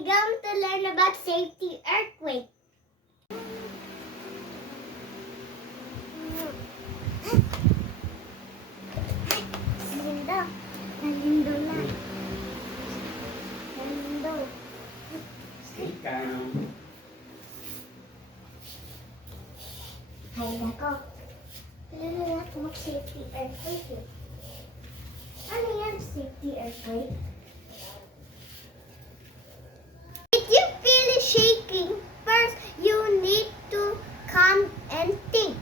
we're going to learn about safety earthquake. Lindo. Nalindo na. Nalindo. Stay calm. Hay nako. Alam mo na kung safety earthquake eh. Ano yan, safety earthquake? If you feel it shaking, first you need to calm and think.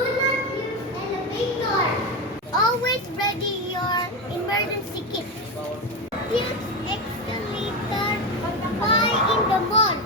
Do not use elevator. Always ready your emergency kit. Use escalator. Buy in the mall.